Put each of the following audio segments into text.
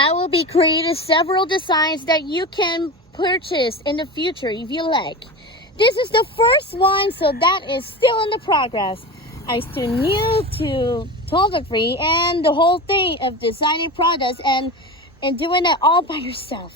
I will be creating several designs that you can purchase in the future if you like. This is the first one, so that is still in the progress. I'm still new to photography and the whole thing of designing products and doing it all by yourself.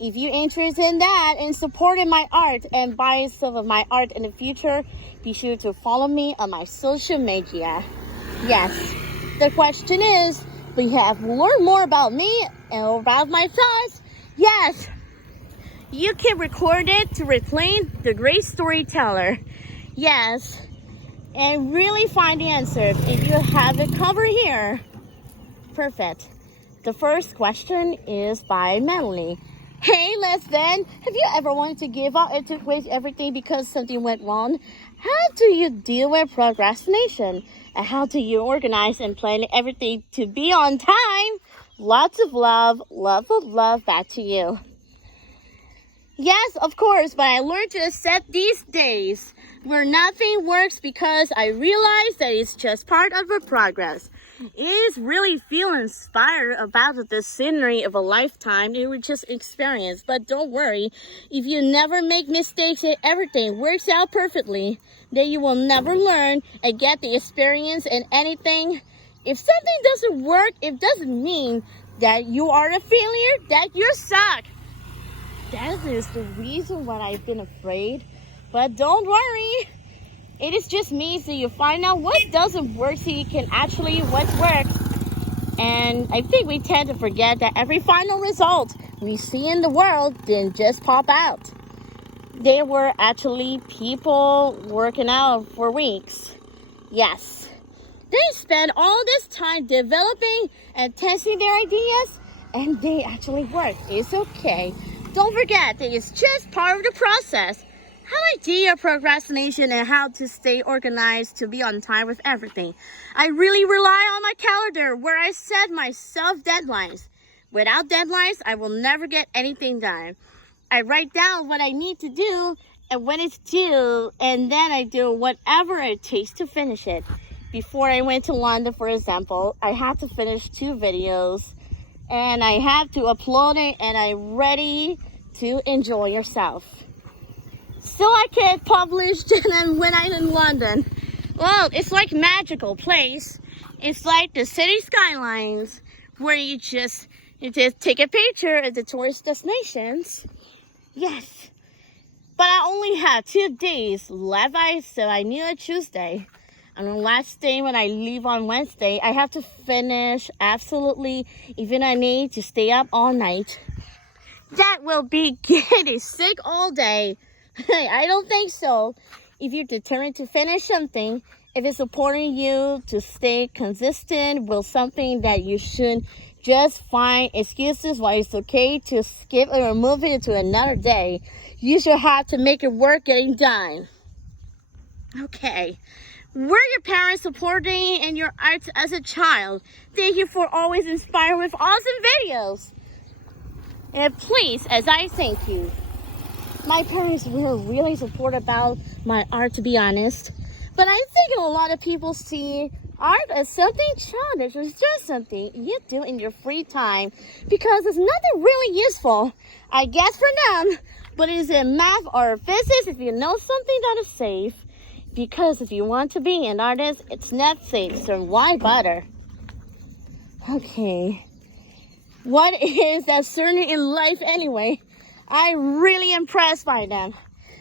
If you're interested in that and supporting my art and buying some of my art in the future, be sure to follow me on my social media. Yes, the question is, we have learned more about me and about my thoughts. Yes, you can record it to reclaim the great storyteller. Yes, and really find the answers if you have it covered here. Perfect. The first question is by Melanie. Hey, Lesven, have you ever wanted to give up and to quit everything because something went wrong? How do you deal with procrastination? And how do you organize and plan everything to be on time? Lots of love back to you. Yes, of course, but I learned to accept these days where nothing works because I realize that it's just part of the progress. It is really feel inspired about the scenery of a lifetime it would just experience. But don't worry, if you never make mistakes and everything works out perfectly, then you will never learn and get the experience in anything. If something doesn't work, it doesn't mean that you are a failure, that you suck. That is the reason why I've been afraid. But don't worry. It is just me, so you find out what doesn't work so you can actually what works. And I think we tend to forget that every final result we see in the world didn't just pop out. There were actually people working out for weeks. Yes. They spent all this time developing and testing their ideas, and they actually worked. It's okay. Don't forget that it's just part of the process. How I deal with procrastination and how to stay organized to be on time with everything. I really rely on my calendar where I set myself deadlines. Without deadlines, I will never get anything done. I write down what I need to do and when it's due, and then I do whatever it takes to finish it. Before I went to London, for example, I had to finish 2 videos and I have to upload it, and I'm ready to enjoy yourself. So I get published, and then when I'm in London, well, it's like magical place. It's like the city skylines where you just take a picture of the tourist destinations. Yes, but I only had 2 days left, so I knew a Tuesday. On the last day when I leave on Wednesday, I have to finish absolutely, even I need to stay up all night. That will be getting sick all day. I don't think so. If you're determined to finish something, if it's supporting you to stay consistent with something, that you should just find excuses why it's okay to skip or move it to another day. You should have to make it work getting done. Okay. Were your parents supporting in your arts as a child? Thank you for always inspiring with awesome videos. And please, as I thank you. My parents were really supportive about my art, to be honest. But I think a lot of people see art as something childish. It's just something you do in your free time because it's nothing really useful, I guess, for them. But is it math or physics if you know something that is safe? Because if you want to be an artist, it's not safe, so why bother? Okay. What is that certain in life anyway? I'm really impressed by them.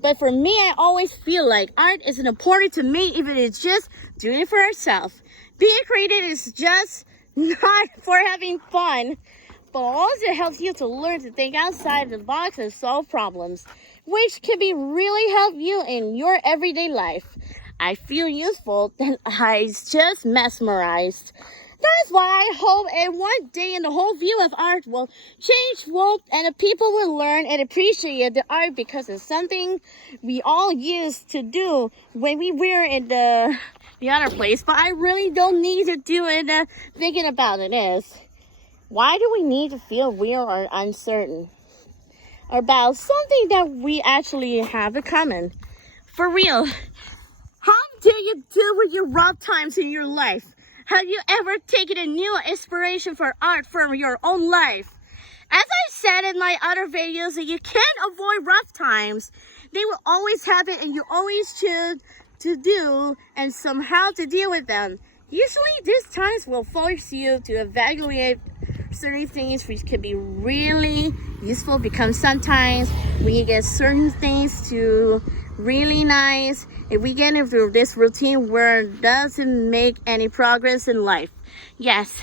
But for me, I always feel like art isn't important to me if it is just doing it for yourself. Being creative is just not for having fun, but also helps you to learn to think outside the box and solve problems, which can be really help you in your everyday life. I feel useful, then I just mesmerized. That's why I hope in one day in the whole view of art will change world and the people will learn and appreciate the art because it's something we all used to do when we were in the other place. But I really don't need to do it thinking about it is. Why do we need to feel weird or uncertain about something that we actually have in common? For real, how do you deal with your rough times in your life? Have you ever taken a new inspiration for art from your own life? As I said in my other videos, that you can't avoid rough times. They will always happen and you always choose to do and somehow to deal with them. Usually these times will force you to evaluate certain things which can be really useful, because sometimes when you get certain things to really nice, if we get into this routine where it doesn't make any progress in life. Yes,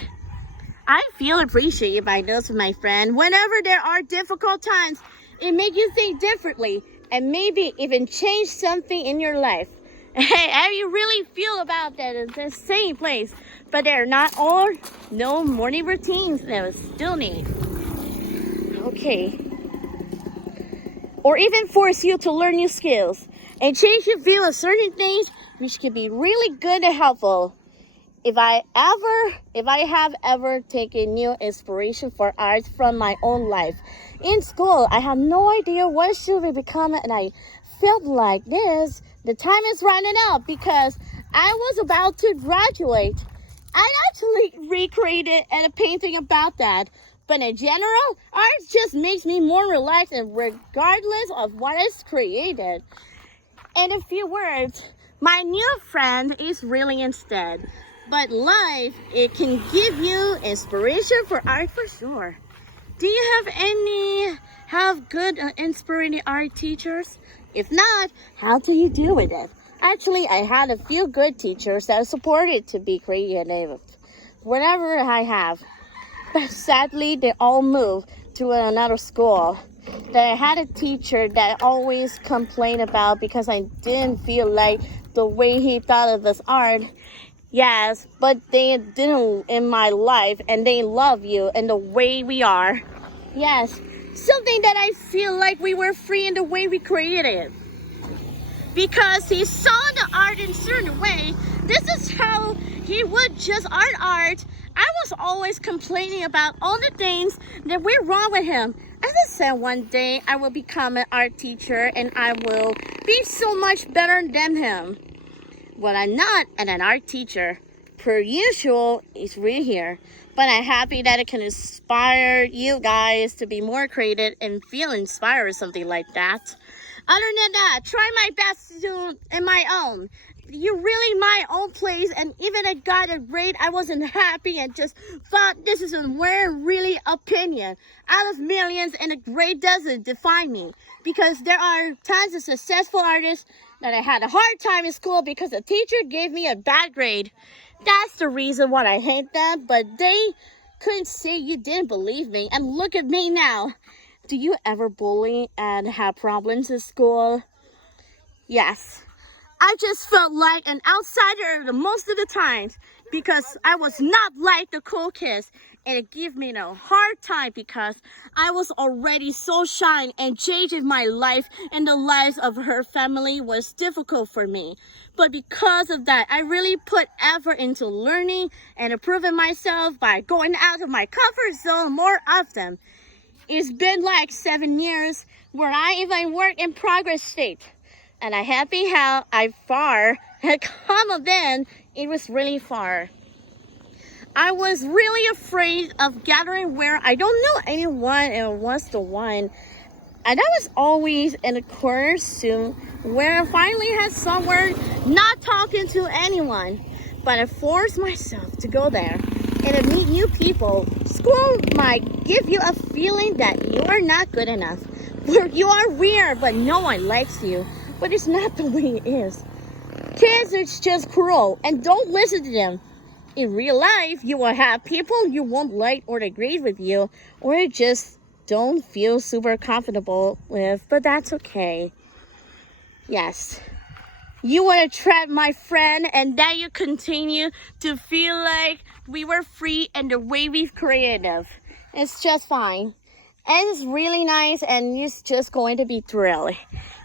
I feel appreciated by those of my friend. Whenever there are difficult times, it makes you think differently and maybe even change something in your life. Hey, how you really feel about that in the same place, but they're not all no morning routines that we still need. Okay. Or even force you to learn new skills and change your view of certain things which can be really good and helpful. If I have ever taken new inspiration for art from my own life. In school, I had no idea what should we become, and I felt like the time is running out because I was about to graduate. I actually recreated a painting about that. But in general, art just makes me more relaxed and regardless of what is created. In a few words, my new friend is really instead. But life, it can give you inspiration for art for sure. Do you have good inspiring art teachers? If not, how do you deal with it? Actually, I had a few good teachers that supported to be creative. Whatever I have. But sadly, they all moved to another school. I had a teacher that always complained about because I didn't feel like the way he thought of this art. Yes, but they didn't in my life, and they love you and the way we are. Yes, something that I feel like we were free in the way we created it. Because he saw the art in a certain way, this is how he would just art. I was always complaining about all the things that were wrong with him. As I said, one day I will become an art teacher and I will be so much better than him. Well, I'm not an art teacher. Per usual, it's really here. But I'm happy that it can inspire you guys to be more creative and feel inspired or something like that. Other than that, try my best to do in my own. You're really my own place, and even I got a grade, I wasn't happy and just thought this is a really opinion. Out of millions, and a grade doesn't define me. Because there are tons of successful artists that I had a hard time in school because the teacher gave me a bad grade. That's the reason why I hate them, but they couldn't say you didn't believe me. And look at me now. Do you ever bully and have problems in school? Yes. I just felt like an outsider most of the times because I was not like the cool kids, and it gave me a hard time because I was already so shy, and changing my life and the lives of her family was difficult for me. But because of that, I really put effort into learning and improving myself by going out of my comfort zone more often. It's been like 7 years where I even work in progress state. And I'm happy how far had come then. It was really far. I was really afraid of gathering where I don't know anyone and was the one. And I was always in a corner soon where I finally had somewhere not talking to anyone. But I forced myself to go there and to meet new people. School might give you a feeling that you are not good enough. Where you are weird, but no one likes you. But it's not the way it is. Kids are just cruel, and don't listen to them. In real life, you will have people you won't like or agree with you, or just don't feel super comfortable with, but that's okay. Yes. You will attract my friend, and then you continue to feel like we were free and the way we've creative. It's just fine. And it's really nice, and it's just going to be thrilled.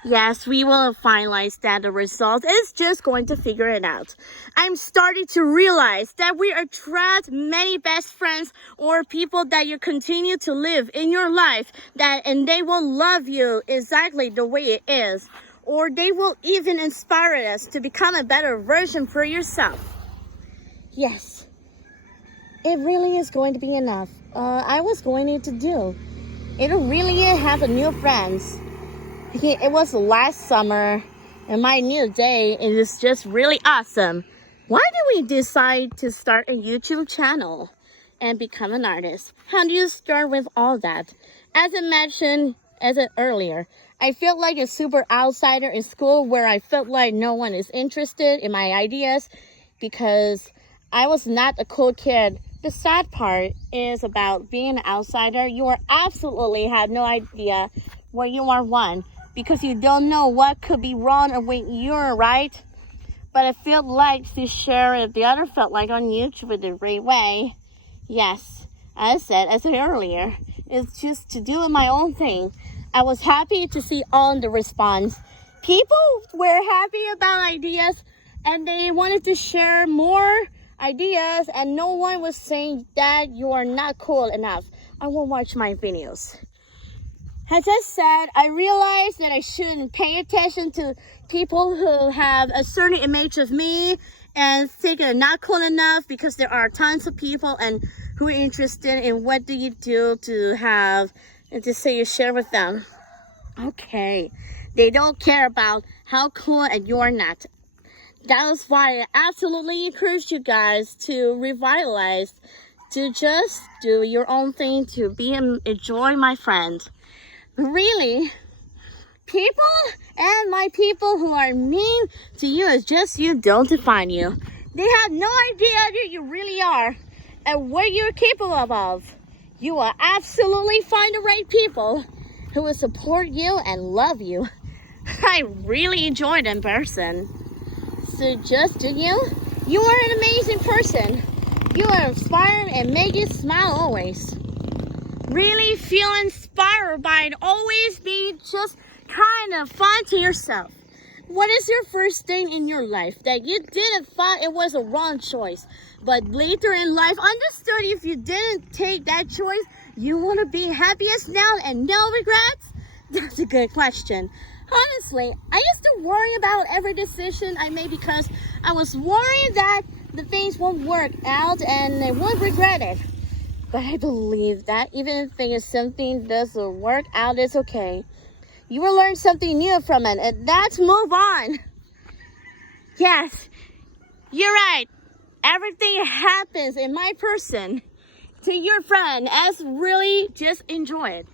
Yes, we will finalize that the result. It's just going to figure it out. I'm starting to realize that we attract many best friends or people that you continue to live in your life, and they will love you exactly the way it is. Or they will even inspire us to become a better version for yourself. Yes, it really is going to be enough. I was going to do. It really have a new friends. It was last summer, and my new day is just really awesome. Why did we decide to start a YouTube channel and become an artist? How do you start with all that? As I mentioned earlier, I felt like a super outsider in school where I felt like no one is interested in my ideas because I was not a cool kid. The sad part is about being an outsider. You are absolutely had no idea what you are one because you don't know what could be wrong or when you're right. But I felt like to share it. The other felt like on YouTube in the right way. Yes, as I said earlier, it's just to do my own thing. I was happy to see all the response. People were happy about ideas and they wanted to share more ideas, and no one was saying that you are not cool enough. I will watch my videos. As I said, I realized that I shouldn't pay attention to people who have a certain image of me and think I'm not cool enough because there are tons of people and who are interested in what do you do to have and to say you share with them. Okay, they don't care about how cool and you're not. That is why I absolutely encourage you guys to revitalize, to just do your own thing, to be and enjoy my friend. Really, people and my people who are mean to you is just you don't define you. They have no idea who you really are and what you're capable of. You will absolutely find the right people who will support you and love you. I really enjoyed in person. So just do you. You are an amazing person. You are inspired and make you smile always. Really feel inspired by it. Always be just kind of fun to yourself. What is your first thing in your life that you didn't thought it was a wrong choice, but later in life understood if you didn't take that choice, you want to be happiest now and no regrets? That's a good question. Honestly, I used to worry about every decision I made because I was worried that the things won't work out and I won't regret it. But I believe that even if something doesn't work out, it's okay. You will learn something new from it, and that's move on. Yes, you're right. Everything happens in my person to your friend as really just enjoy it.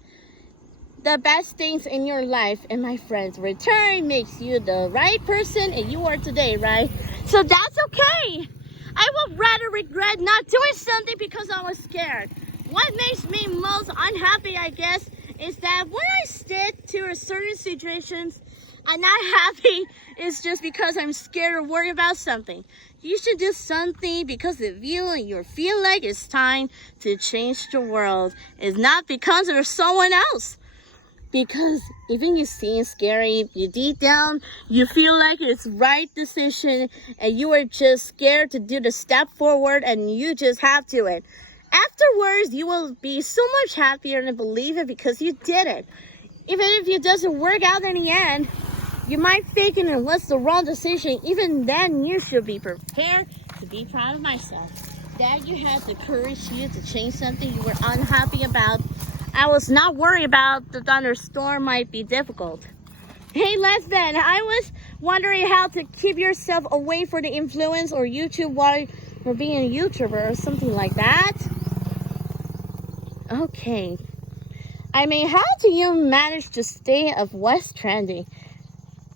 The best things in your life and my friends return makes you the right person and you are today, right? So that's okay. I would rather regret not doing something because I was scared. What makes me most unhappy, I guess, is that when I stick to a certain situations, I'm not happy. It's just because I'm scared or worried about something. You should do something because of you and you feel like it's time to change the world. It's not because of someone else. Because even you seem scary, you deep down, you feel like it's right decision and you are just scared to do the step forward and you just have to it. Afterwards, you will be so much happier and believe it because you did it. Even if it doesn't work out in the end, you might think it was the wrong decision. Even then, you should be prepared to be proud of myself. That you had the courage to change something you were unhappy about. I was not worried about the thunderstorm might be difficult. Hey, Lesven, I was wondering how to keep yourself away from the influence or YouTube while you're being a YouTuber or something like that. Okay. I mean, how do you manage to stay of what's trending?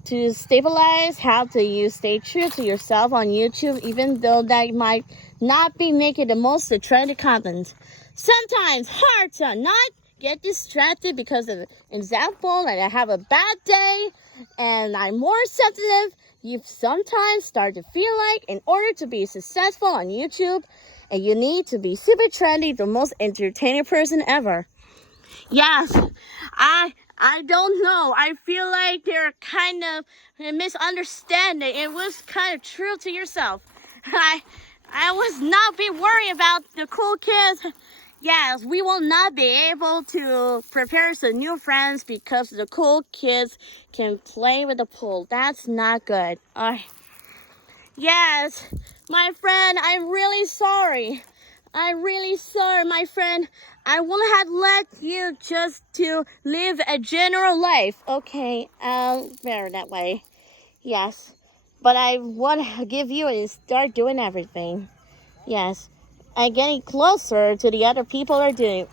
To stabilize, how do you stay true to yourself on YouTube even though that might not be making the most of trendy content? Sometimes hard to not get distracted because of example, like I have a bad day and I'm more sensitive. You sometimes start to feel like in order to be successful on YouTube, and you need to be super trendy, the most entertaining person ever. Yes, I don't know. I feel like they're kind of a misunderstanding. It was kind of true to yourself. I was not be worried about the cool kids. Yes, we will not be able to prepare some new friends because the cool kids can play with the pool. That's not good. Yes, my friend, I'm really sorry. I'm really sorry, my friend. I wouldn't have let you just to live a general life. Okay, bear that way. Yes, but I want to give you and start doing everything. Yes, and getting closer to the other people are doing.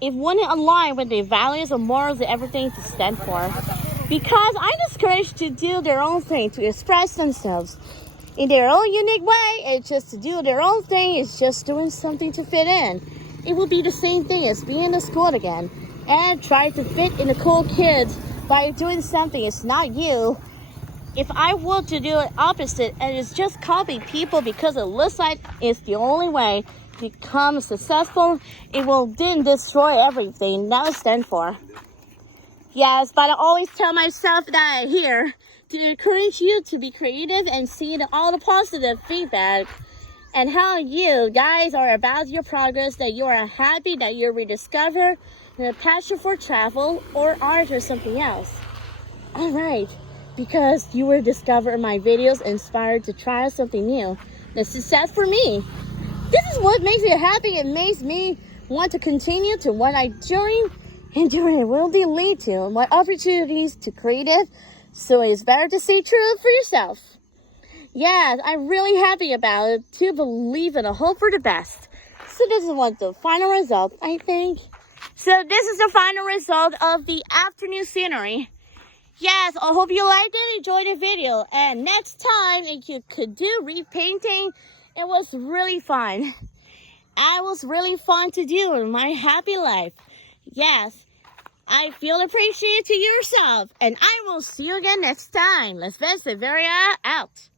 It wouldn't align with the values and morals and everything to stand for. Because I discourage to do their own thing, to express themselves in their own unique way. It's just to do their own thing. It's just doing something to fit in. It will be the same thing as being in school again and try to fit in the cool kids by doing something. It's not you. If I were to do it opposite and it's just copy people because it looks like it's the only way to become successful, it will then destroy everything that I stand for. Yes, but I always tell myself that here to encourage you to be creative and see all the positive feedback and how you guys are about your progress, that you are happy, that you rediscover the passion for travel or art or something else. All right, because you will discover my videos inspired to try something new. The success for me. This is what makes me happy and makes me want to continue to what I'm doing. And doing it will lead to my opportunities to creative. So it's better to stay true for yourself. Yes, I'm really happy about it, to believe and hope for the best. So this is what the final result, I think. So this is the final result of the afternoon scenery. Yes, I hope you liked it, enjoyed the video. And next time, if you could do repainting, it was really fun. It was really fun to do in my happy life. Yes, I feel appreciated to yourself. And I will see you again next time. Lesven Silveira out.